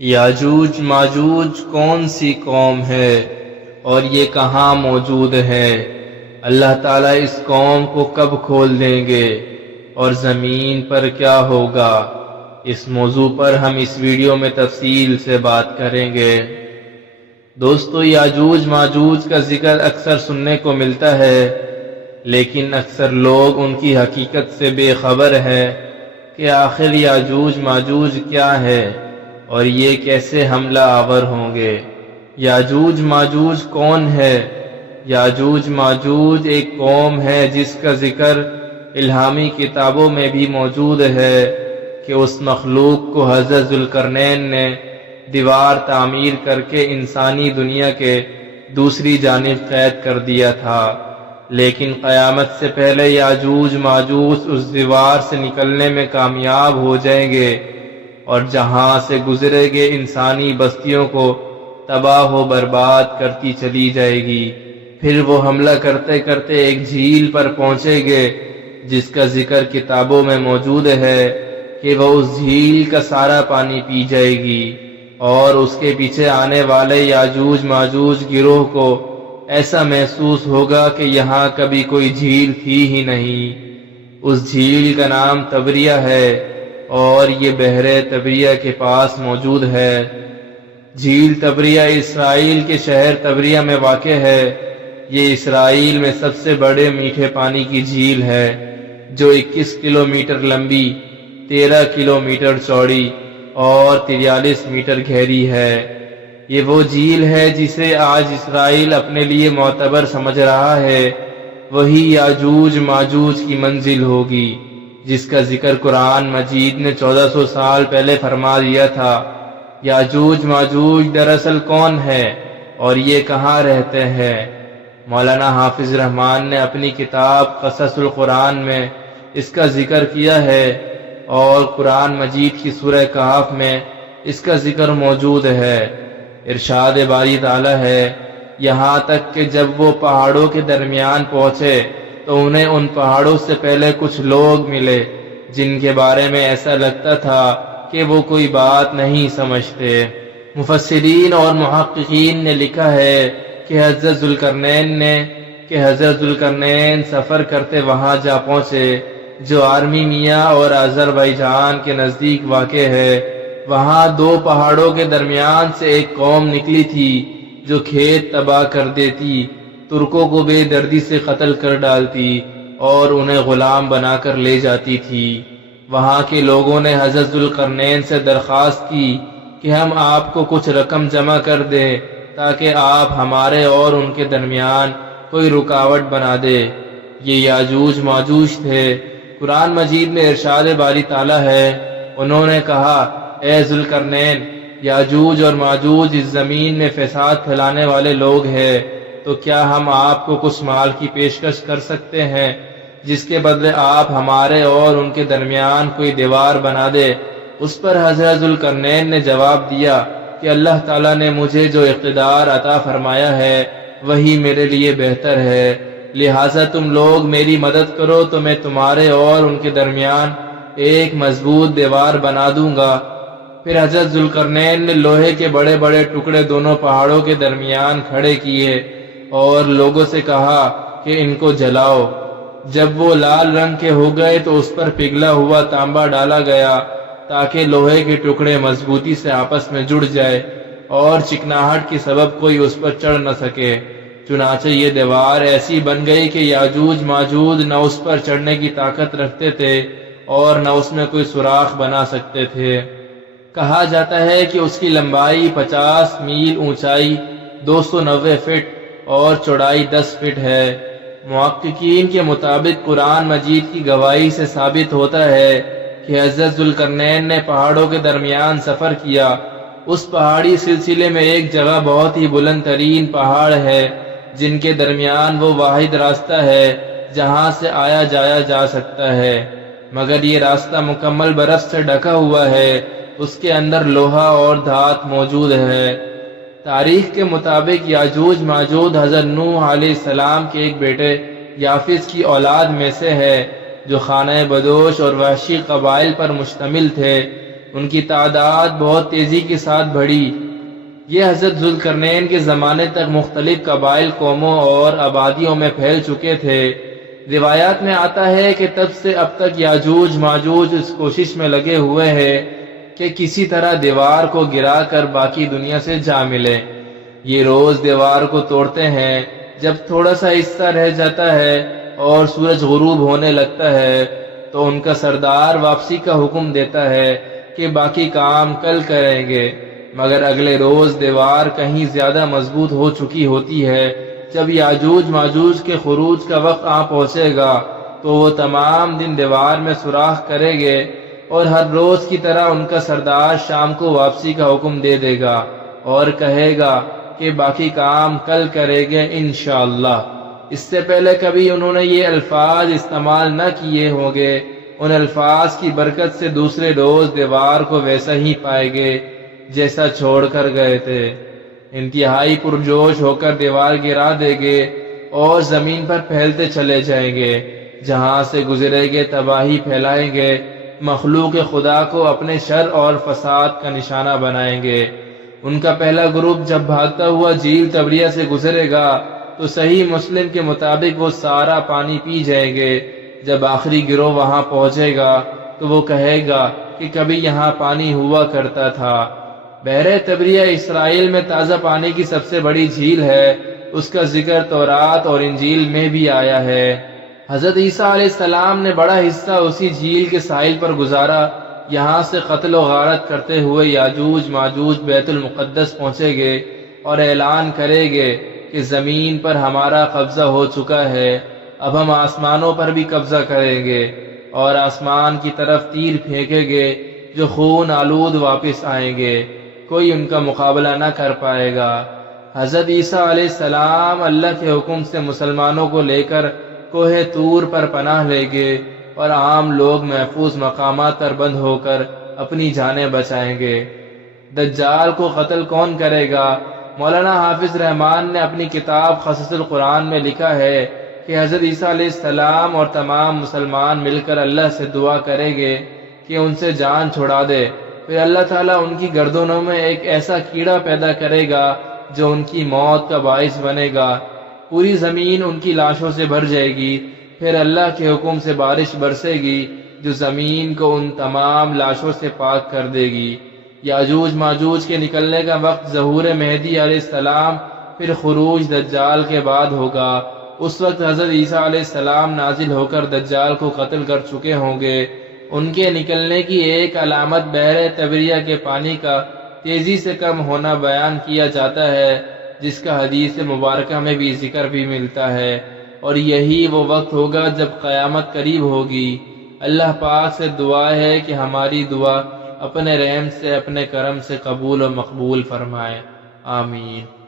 یاجوج ماجوج کون سی قوم ہے اور یہ کہاں موجود ہے؟ اللہ تعالیٰ اس قوم کو کب کھول دیں گے اور زمین پر کیا ہوگا؟ اس موضوع پر ہم اس ویڈیو میں تفصیل سے بات کریں گے۔ دوستو، یاجوج ماجوج کا ذکر اکثر سننے کو ملتا ہے، لیکن اکثر لوگ ان کی حقیقت سے بے خبر ہیں کہ آخر یاجوج ماجوج کیا ہے اور یہ کیسے حملہ آور ہوں گے۔ یاجوج ماجوج کون ہے؟ یاجوج ماجوج ایک قوم ہے جس کا ذکر الہامی کتابوں میں بھی موجود ہے کہ اس مخلوق کو حضرت ذوالقرنین نے دیوار تعمیر کر کے انسانی دنیا کے دوسری جانب قید کر دیا تھا، لیکن قیامت سے پہلے یاجوج ماجوج اس دیوار سے نکلنے میں کامیاب ہو جائیں گے اور جہاں سے گزرے گے انسانی بستیوں کو تباہ و برباد کرتی چلی جائے گی۔ پھر وہ حملہ کرتے کرتے ایک جھیل پر پہنچے گے جس کا ذکر کتابوں میں موجود ہے کہ وہ اس جھیل کا سارا پانی پی جائے گی، اور اس کے پیچھے آنے والے یاجوج ماجوج گروہ کو ایسا محسوس ہوگا کہ یہاں کبھی کوئی جھیل تھی ہی نہیں۔ اس جھیل کا نام تبریہ ہے اور یہ بحر تبریہ کے پاس موجود ہے۔ جھیل تبریہ اسرائیل کے شہر تبریہ میں واقع ہے۔ یہ اسرائیل میں سب سے بڑے میٹھے پانی کی جھیل ہے، جو 21 کلومیٹر لمبی، 13 کلومیٹر چوڑی اور 43 میٹر گہری ہے۔ یہ وہ جھیل ہے جسے آج اسرائیل اپنے لیے معتبر سمجھ رہا ہے۔ وہی یاجوج ماجوج کی منزل ہوگی جس کا ذکر قرآن مجید نے 1400 سال پہلے فرما دیا تھا۔ یاجوج ماجوج دراصل کون ہے اور یہ کہاں رہتے ہیں؟ مولانا حافظ رحمان نے اپنی کتاب قصص القرآن میں اس کا ذکر کیا ہے، اور قرآن مجید کی سورہ کہف میں اس کا ذکر موجود ہے۔ ارشاد باری تعالیٰ ہے، یہاں تک کہ جب وہ پہاڑوں کے درمیان پہنچے تو انہیں ان پہاڑوں سے پہلے کچھ لوگ ملے جن کے بارے میں ایسا لگتا تھا کہ وہ کوئی بات نہیں سمجھتے۔ مفسرین اور محققین نے لکھا ہے کہ حضرت ذوالقرنین سفر کرتے وہاں جا پہنچے جو آرمینیا اور آذربائیجان کے نزدیک واقع ہے۔ وہاں دو پہاڑوں کے درمیان سے ایک قوم نکلی تھی جو کھیت تباہ کر دیتی، ترکوں کو بے دردی سے قتل کر ڈالتی اور انہیں غلام بنا کر لے جاتی تھی۔ وہاں کے لوگوں نے حضرت ذوالقرنین سے درخواست کی کہ ہم آپ کو کچھ رقم جمع کر دیں تاکہ آپ ہمارے اور ان کے درمیان کوئی رکاوٹ بنا دے۔ یہ یاجوج ماجوج تھے۔ قرآن مجید میں ارشاد باری تعالیٰ ہے، انہوں نے کہا، اے ذوالقرنین، یاجوج اور ماجوج اس زمین میں فساد پھیلانے والے لوگ ہیں، تو کیا ہم آپ کو کچھ مال کی پیشکش کر سکتے ہیں جس کے بدلے آپ ہمارے اور ان کے درمیان کوئی دیوار بنا دے؟ اس پر حضرت ذوالقرنین نے جواب دیا کہ اللہ تعالیٰ نے مجھے جو اقتدار عطا فرمایا ہے وہی میرے لیے بہتر ہے، لہٰذا تم لوگ میری مدد کرو تو میں تمہارے اور ان کے درمیان ایک مضبوط دیوار بنا دوں گا۔ پھر حضرت ذوالقرنین نے لوہے کے بڑے بڑے ٹکڑے دونوں پہاڑوں کے درمیان کھڑے کیے اور لوگوں سے کہا کہ ان کو جلاؤ۔ جب وہ لال رنگ کے ہو گئے تو اس پر پگھلا ہوا تانبا ڈالا گیا تاکہ لوہے کے ٹکڑے مضبوطی سے آپس میں جڑ جائے اور چکناہٹ کے سبب کوئی اس پر چڑھ نہ سکے۔ چنانچہ یہ دیوار ایسی بن گئی کہ یاجوج ماجوج نہ اس پر چڑھنے کی طاقت رکھتے تھے اور نہ اس میں کوئی سوراخ بنا سکتے تھے۔ کہا جاتا ہے کہ اس کی لمبائی 50 میل، اونچائی 290 فٹ اور چوڑائی 10 فٹ ہے۔ محققین کے مطابق قرآن مجید کی گواہی سے ثابت ہوتا ہے کہ حضرت ذوالقرنین نے پہاڑوں کے درمیان سفر کیا۔ اس پہاڑی سلسلے میں ایک جگہ بہت ہی بلند ترین پہاڑ ہے جن کے درمیان وہ واحد راستہ ہے جہاں سے آیا جایا جا سکتا ہے، مگر یہ راستہ مکمل برف سے ڈھکا ہوا ہے، اس کے اندر لوہا اور دھات موجود ہے۔ تاریخ کے مطابق یاجوج ماجوج حضرت نوح علیہ السلام کے ایک بیٹے یافس کی اولاد میں سے ہے جو خانہ بدوش اور وحشی قبائل پر مشتمل تھے۔ ان کی تعداد بہت تیزی کے ساتھ بڑھی۔ یہ حضرت ذوالقرنین کے زمانے تک مختلف قبائل، قوموں اور آبادیوں میں پھیل چکے تھے۔ روایات میں آتا ہے کہ تب سے اب تک یاجوج ماجوج اس کوشش میں لگے ہوئے ہیں کہ کسی طرح دیوار کو گرا کر باقی دنیا سے جا ملے۔ یہ روز دیوار کو توڑتے ہیں، جب تھوڑا سا حصہ رہ جاتا ہے اور سورج غروب ہونے لگتا ہے تو ان کا سردار واپسی کا حکم دیتا ہے کہ باقی کام کل کریں گے، مگر اگلے روز دیوار کہیں زیادہ مضبوط ہو چکی ہوتی ہے۔ جب یاجوج ماجوج کے خروج کا وقت آ پہنچے گا تو وہ تمام دن دیوار میں سوراخ کریں گے اور ہر روز کی طرح ان کا سردار شام کو واپسی کا حکم دے دے گا اور کہے گا کہ باقی کام کل کریں گے انشاءاللہ۔ اس سے پہلے کبھی انہوں نے یہ الفاظ استعمال نہ کیے ہوں گے۔ ان الفاظ کی برکت سے دوسرے روز دیوار کو ویسا ہی پائیں گے جیسا چھوڑ کر گئے تھے۔ انتہائی پرجوش ہو کر دیوار گرا دے گے اور زمین پر پھیلتے چلے جائیں گے، جہاں سے گزرے گے تباہی پھیلائیں گے، مخلوق خدا کو اپنے شر اور فساد کا نشانہ بنائیں گے۔ ان کا پہلا گروپ جب بھاگتا ہوا جھیل تبریہ سے گزرے گا تو صحیح مسلم کے مطابق وہ سارا پانی پی جائیں گے۔ جب آخری گروہ وہاں پہنچے گا تو وہ کہے گا کہ کبھی یہاں پانی ہوا کرتا تھا۔ بحر تبریہ اسرائیل میں تازہ پانی کی سب سے بڑی جھیل ہے، اس کا ذکر تورات اور انجیل میں بھی آیا ہے۔ حضرت عیسیٰ علیہ السلام نے بڑا حصہ اسی جھیل کے ساحل پر گزارا۔ یہاں سے قتل و غارت کرتے ہوئے یاجوج ماجوج بیت المقدس پہنچے گے اور اعلان کرے گے کہ زمین پر ہمارا قبضہ ہو چکا ہے، اب ہم آسمانوں پر بھی قبضہ کریں گے اور آسمان کی طرف تیر پھینکیں گے جو خون آلود واپس آئیں گے، کوئی ان کا مقابلہ نہ کر پائے گا۔ حضرت عیسیٰ علیہ السلام اللہ کے حکم سے مسلمانوں کو لے کر کوہ طور پر پناہ لیں گے اور عام لوگ محفوظ مقامات پر بند ہو کر اپنی جانیں بچائیں گے۔ دجال کو قتل کون کرے گا؟ مولانا حافظ رحمان نے اپنی کتاب قصص القرآن میں لکھا ہے کہ حضرت عیسیٰ علیہ السلام اور تمام مسلمان مل کر اللہ سے دعا کریں گے کہ ان سے جان چھڑا دے، پھر اللہ تعالیٰ ان کی گردنوں میں ایک ایسا کیڑا پیدا کرے گا جو ان کی موت کا باعث بنے گا۔ پوری زمین ان کی لاشوں سے بھر جائے گی، پھر اللہ کے حکم سے بارش برسے گی جو زمین کو ان تمام لاشوں سے پاک کر دے گی۔ یاجوج ماجوج کے نکلنے کا وقت ظہور مہدی علیہ السلام پھر خروج دجال کے بعد ہوگا۔ اس وقت حضرت عیسیٰ علیہ السلام نازل ہو کر دجال کو قتل کر چکے ہوں گے۔ ان کے نکلنے کی ایک علامت بحر تبریہ کے پانی کا تیزی سے کم ہونا بیان کیا جاتا ہے، جس کا حدیث مبارکہ میں بھی ذکر بھی ملتا ہے، اور یہی وہ وقت ہوگا جب قیامت قریب ہوگی۔ اللہ پاک سے دعا ہے کہ ہماری دعا اپنے رحم سے، اپنے کرم سے قبول و مقبول فرمائے، آمین۔